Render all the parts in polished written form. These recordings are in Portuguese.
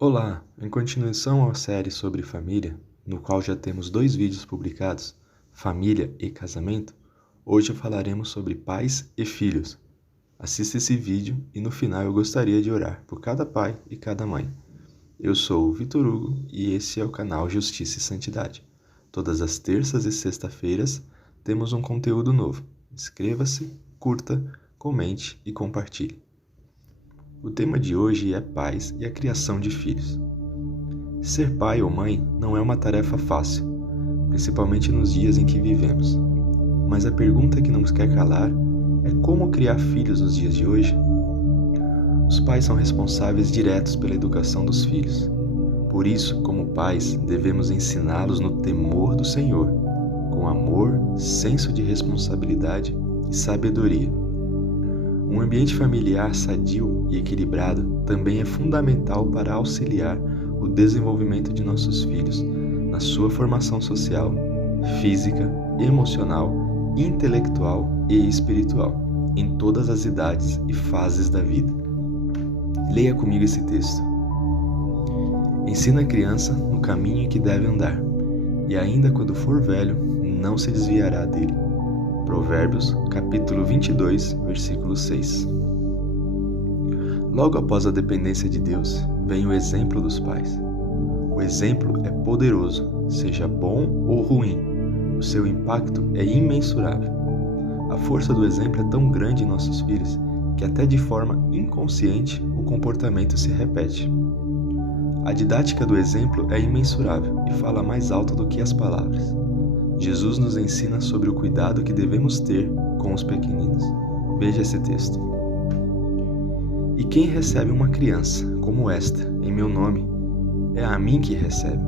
Olá, em continuação à série sobre família, no qual já temos 2 vídeos publicados, Família e Casamento, hoje falaremos sobre pais e filhos. Assista esse vídeo e no final eu gostaria de orar por cada pai e cada mãe. Eu sou o Vitor Hugo e esse é o canal Justiça e Santidade. Todas as terças e sextas-feiras temos um conteúdo novo. Inscreva-se, curta, comente e compartilhe. O tema de hoje é pais e a criação de filhos. Ser pai ou mãe não é uma tarefa fácil, principalmente nos dias em que vivemos. Mas a pergunta que não nos quer calar é como criar filhos nos dias de hoje? Os pais são responsáveis diretos pela educação dos filhos. Por isso, como pais, devemos ensiná-los no temor do Senhor, com amor, senso de responsabilidade e sabedoria. Um ambiente familiar sadio e equilibrado também é fundamental para auxiliar o desenvolvimento de nossos filhos na sua formação social, física, emocional, intelectual e espiritual, em todas as idades e fases da vida. Leia comigo esse texto. Ensina a criança no caminho em que deve andar, e ainda quando for velho, não se desviará dele. Provérbios, capítulo 22, versículo 6. Logo após a dependência de Deus, vem o exemplo dos pais. O exemplo é poderoso, seja bom ou ruim. O seu impacto é imensurável. A força do exemplo é tão grande em nossos filhos que até de forma inconsciente o comportamento se repete. A didática do exemplo é imensurável e fala mais alto do que as palavras. Jesus nos ensina sobre o cuidado que devemos ter com os pequeninos. Veja esse texto. E quem recebe uma criança como esta, em meu nome, é a mim que recebe.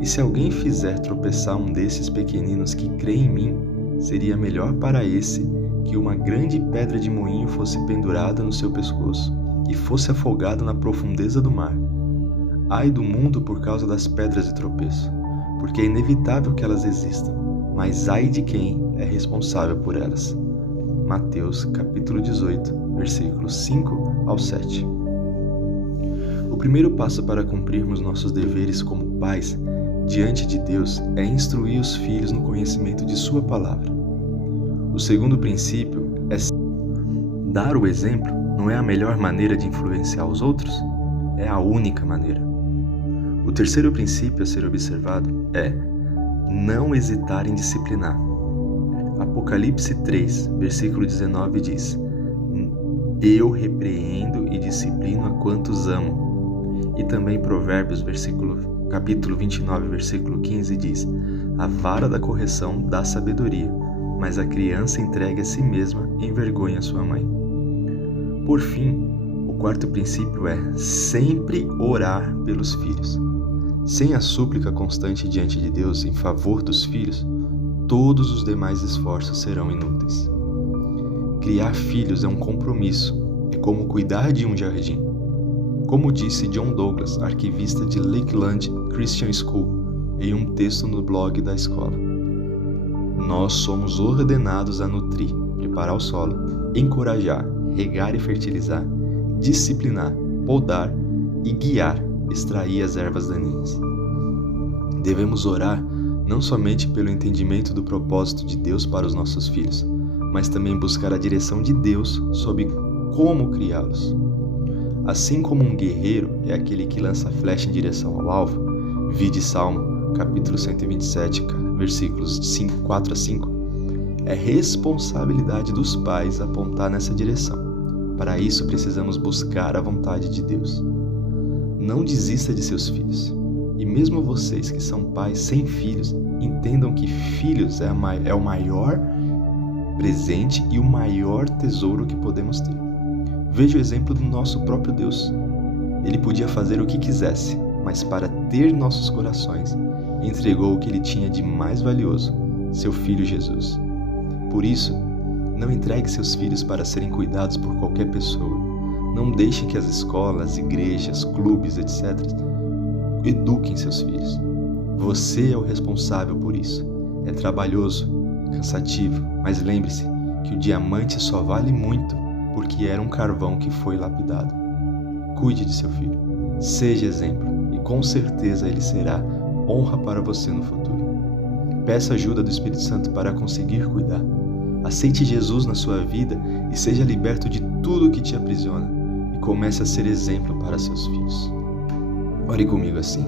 E se alguém fizer tropeçar um desses pequeninos que crê em mim, seria melhor para esse que uma grande pedra de moinho fosse pendurada no seu pescoço e fosse afogado na profundeza do mar. Ai do mundo por causa das pedras de tropeço, porque é inevitável que elas existam, mas ai de quem é responsável por elas. Mateus, capítulo 18, versículos 5 ao 7. O primeiro passo para cumprirmos nossos deveres como pais diante de Deus é instruir os filhos no conhecimento de Sua palavra. O segundo princípio é dar o exemplo. Não é a melhor maneira de influenciar os outros? É a única maneira. O terceiro princípio a ser observado é não hesitar em disciplinar. Apocalipse 3, versículo 19 diz: Eu repreendo e disciplino a quantos amo. E também Provérbios, capítulo 29, versículo 15 diz: A vara da correção dá sabedoria, mas a criança entregue a si mesma envergonha sua mãe. Por fim, o quarto princípio é sempre orar pelos filhos. Sem a súplica constante diante de Deus em favor dos filhos, todos os demais esforços serão inúteis. Criar filhos é um compromisso, é como cuidar de um jardim. Como disse John Douglas, arquivista de Lakeland Christian School, em um texto no blog da escola. Nós somos ordenados a nutrir, preparar o solo, encorajar, regar e fertilizar, disciplinar, podar e guiar, extrair as ervas daninhas. Devemos orar não somente pelo entendimento do propósito de Deus para os nossos filhos, mas também buscar a direção de Deus sobre como criá-los. Assim como um guerreiro é aquele que lança a flecha em direção ao alvo, vide Salmo, capítulo 127, versículos 4 a 5, é responsabilidade dos pais apontar nessa direção. Para isso, precisamos buscar a vontade de Deus. Não desista de seus filhos. E mesmo vocês que são pais sem filhos, entendam que filhos é o maior presente e o maior tesouro que podemos ter. Veja o exemplo do nosso próprio Deus. Ele podia fazer o que quisesse, mas para ter nossos corações, entregou o que ele tinha de mais valioso, seu Filho Jesus. Por isso, não entregue seus filhos para serem cuidados por qualquer pessoa. Não deixe que as escolas, igrejas, clubes, etc. eduquem seus filhos. Você é o responsável por isso. É trabalhoso, cansativo, mas lembre-se que o diamante só vale muito porque era um carvão que foi lapidado. Cuide de seu filho. Seja exemplo e com certeza ele será honra para você no futuro. Peça ajuda do Espírito Santo para conseguir cuidar. Aceite Jesus na sua vida e seja liberto de tudo que te aprisiona e comece a ser exemplo para seus filhos. Ore comigo assim.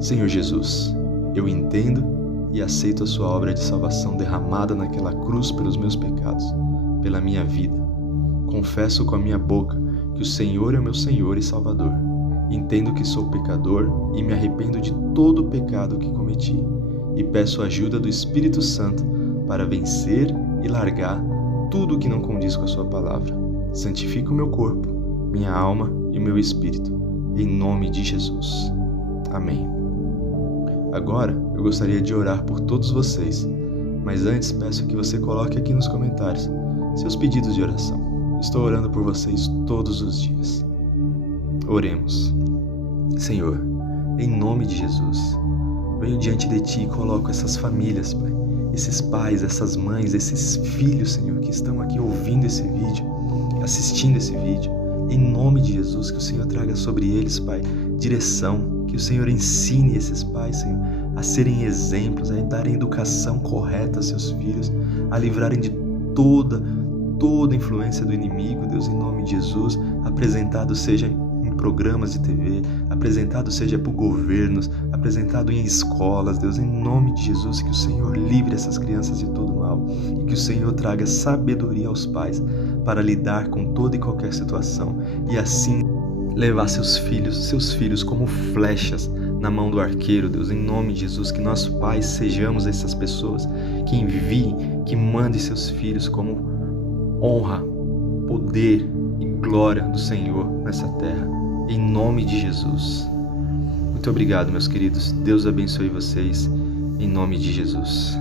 Senhor Jesus, eu entendo e aceito a sua obra de salvação derramada naquela cruz pelos meus pecados, pela minha vida. Confesso com a minha boca que o Senhor é meu Senhor e Salvador. Entendo que sou pecador e me arrependo de todo o pecado que cometi e peço a ajuda do Espírito Santo para vencer e largar tudo que não condiz com a sua palavra. Santifica o meu corpo, minha alma e o meu espírito, em nome de Jesus. Amém. Agora, eu gostaria de orar por todos vocês, mas antes peço que você coloque aqui nos comentários seus pedidos de oração. Estou orando por vocês todos os dias. Oremos. Senhor, em nome de Jesus, venho diante de Ti e coloco essas famílias, Pai, esses pais, essas mães, esses filhos, Senhor, que estão aqui ouvindo esse vídeo, assistindo esse vídeo. Em nome de Jesus, que o Senhor traga sobre eles, Pai, direção, que o Senhor ensine esses pais, Senhor, a serem exemplos, a darem educação correta a seus filhos, a livrarem de toda influência do inimigo, Deus, em nome de Jesus, apresentado seja em programas de TV, apresentado seja por governos, apresentado em escolas, Deus, em nome de Jesus, que o Senhor livre essas crianças de todo mal e que o Senhor traga sabedoria aos pais para lidar com toda e qualquer situação e assim levar seus filhos como flechas na mão do arqueiro, Deus, em nome de Jesus, que nós pais sejamos essas pessoas que enviem, que mandem seus filhos como honra, poder e glória do Senhor nessa terra, em nome de Jesus. Muito obrigado, meus queridos. Deus abençoe vocês, em nome de Jesus.